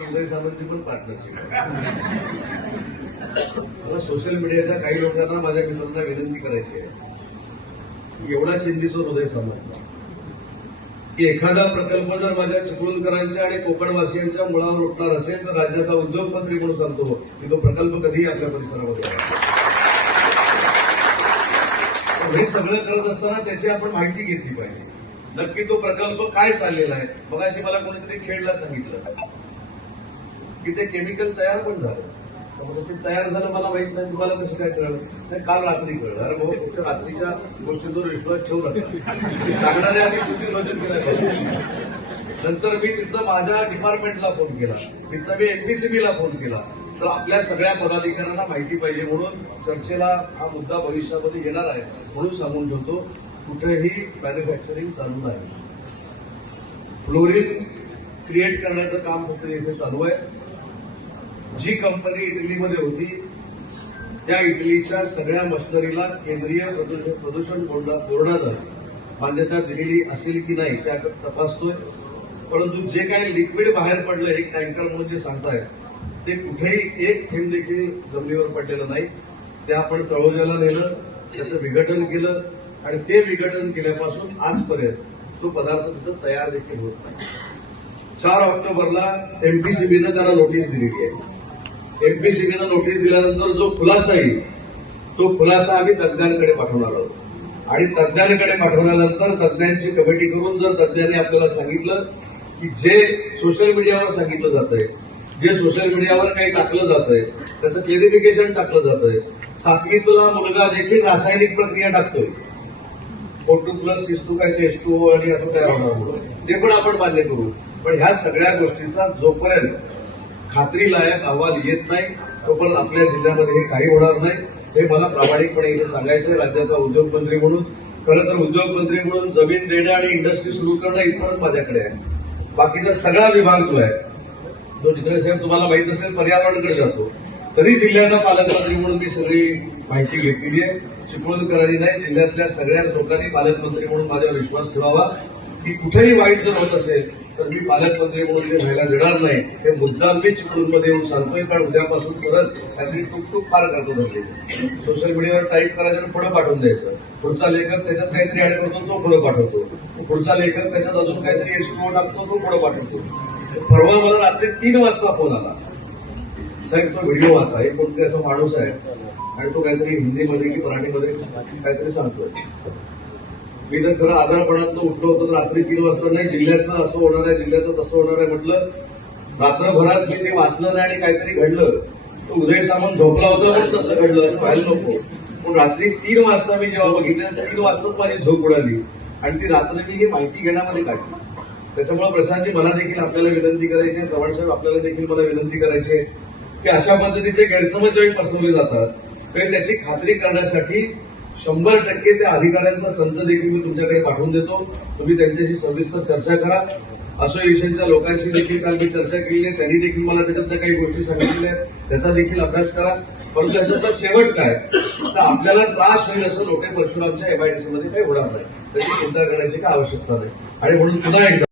उदय सामंतची पण पार्टनरशिप मला सोशल मीडियाच्या काही लोकांना माझ्या मित्रांना विनंती करायची आहे. एवढा चिंतीचोर उदय सामंत की एखादा प्रकल्प जर माझ्या चिपळूणकरांच्या आणि कोकणवासियांच्या मुळावर उठणार असेल तर राज्याचा उद्योगमंत्री म्हणून सांगतो की तो प्रकल्प कधीही आपल्या परिसरामध्ये हे सगळं करत असताना त्याची आपण माहिती घेतली पाहिजे. नक्की तो प्रकल्प काय चाललेला आहे. मगाशी मला कोणीतरी खेळला सांगितलं की ते केमिकल तयार पण झालं. ते तयार झालं मला माहित नाही, तुम्हाला कसं काय कळलं. नाही, काल रात्री कळलं. अरे भाऊ, फक्त रात्रीच्या गोष्टींवर विश्वास ठेवू नका. मी सांगणाऱ्या आधी शूटिंग रद्द केलं. नंतर मी तिथं माझ्या डिपार्टमेंटला फोन केला, तिथं मी एमपीसीबीला फोन केला. तर आपल्या सगळ्या पदाधिकाऱ्यांना माहिती पाहिजे म्हणून चर्चेला हा मुद्दा भविष्यामध्ये येणार आहे म्हणून सांगून ठेवतो. कुठेही मॅन्युफॅक्चरिंग चालू नाही. फ्लोरिन क्रिएट करण्याचं काम फक्त इथे चालू आहे. जी कंपनी इटलीमध्ये होती त्या इटलीच्या सगळ्या मशिनरीला केंद्रीय प्रदूषण बोर्डानं मान्यता दिलेली असेल की नाही त्या तपासतोय. परंतु जे काही लिक्विड बाहेर पडलं एक टँकर म्हणून जे सांगतायत ते कुठेही एक थेंब देखील जमिनीवर पडलेलं नाही. ते आपण तळोजाला नेलं, त्याचं विघटन केलं आणि ते विघटन केल्यापासून आजपर्यंत तो पदार्थ तिथं तयार देखील होत नाही. 4 ऑक्टोबरला एमपीसीबीनं त्याला नोटीस दिलेली आहे. एमपीसीबीनं नोटीस दिल्यानंतर जो खुलासा येईल तो खुलासा आम्ही तज्ज्ञांकडे पाठवणार आहोत आणि तज्ज्ञांकडे पाठवल्यानंतर तज्ज्ञांची कमिटी करून जर तज्ज्ञांनी आपल्याला सांगितलं की जे सोशल मीडियावर सांगितलं जातंय, जे सोशल मीडियावर काही टाकलं जातंय त्याचं क्लेरिफिकेशन टाकलं जातंय. 7वीतला मुलगा देखील रासायनिक प्रक्रिया टाकतोय. O2+6 काय ते H2O आणि असं तयार होणार ते पण आपण मान्य करू. पण ह्या सगळ्या गोष्टीचा जोपर्यंत खात्रीलायक अहवाल येत नाही तोपर्यंत आपल्या जिल्ह्यामध्ये हे काही होणार नाही. हे मला प्रामाणिकपणे इथे सांगायचं आहे राज्याचा उद्योगमंत्री म्हणून. खरं तर उद्योगमंत्री म्हणून जमीन देणं आणि इंडस्ट्री सुरू करणं इतकंच माझ्याकडे आहे. बाकीचा सगळा विभाग जो आहे जो जिथे साहेब तुम्हाला माहित असेल पर्यावरणाकडे जातो. तरी जिल्ह्याचा पालकमंत्री म्हणून मी सगळी माहिती घेतलेली आहे. चिपळूणकरांनी नाही जिल्ह्यातल्या सगळ्याच लोकांनी पालकमंत्री म्हणून माझ्यावर विश्वास ठेवावा की कुठेही वाईट जर होत असेल तर मी पालकमंत्री म्हणून ते व्हायला देणार नाही. हे मुद्दाम मी चिपळूणमध्ये येऊन सांगतोय. कारण उद्यापासून परत काहीतरी टुकटुक फार करतो धरले. सोशल मीडियावर टाईप करायचं आणि पुढे पाठवून द्यायचं. पुढचा लेखक त्याच्यात काहीतरी ऍड करतो तो पुढे पाठवतो. पुढचा लेखक त्याच्यात अजून काहीतरी H2O टाकतो तो पुढे पाठवतो. परवा मला रात्री 3 वाजता फोन आला, साहेब तो व्हिडिओ वाचा. एक कोणतरी असा माणूस आहे आणि तो काहीतरी हिंदीमध्ये की मराठीमध्ये काहीतरी सांगतोय. मी तर खरं आजारपणात उठलो होतो तर रात्री 3 वाजता नाही जिल्ह्याचं असं होणार आहे जिल्ह्याचं तसं होणार आहे म्हटलं. रात्रभरात मी ते वाचलं नाही आणि काहीतरी घडलं. तो उदय सामंत झोपला होता पण तसं घडलं असं व्हायला नको. पण रात्री 3 वाजता मी जेव्हा बघितलं 3 वाजताच माझी झोप उडाली आणि ती रात्र मी ही माहिती घेण्यामध्ये काढली. त्याच्यामुळे प्रशांतजी मला देखील आपल्याला विनंती करायची आहे, चव्हाणसाहेब आपल्याला देखील मला विनंती करायची आहे की अशा पद्धतीचे गैरसमज ज्यावेळी पसरवले जातात त्यावेळी त्याची खात्री करण्यासाठी 100% त्या अधिकाऱ्यांचा संच देखील मी तुमच्याकडे पाठवून देतो. तुम्ही त्यांच्याशी सविस्तर चर्चा करा. असोसिएशनच्या लोकांशी देखील काल मी चर्चा केली आहे. त्यांनी देखील मला त्याच्यातल्या काही गोष्टी सांगितल्या आहेत. त्याचा देखील अभ्यास करा. परंतु त्याचा शेवट काय तर आपल्याला त्रास होईल असं लोटे परशुरामच्या एमआयडीसीमध्ये काही होणार नाही. त्याची चिंता करण्याची काही आवश्यकता नाही. आणि म्हणून पुन्हा एकदा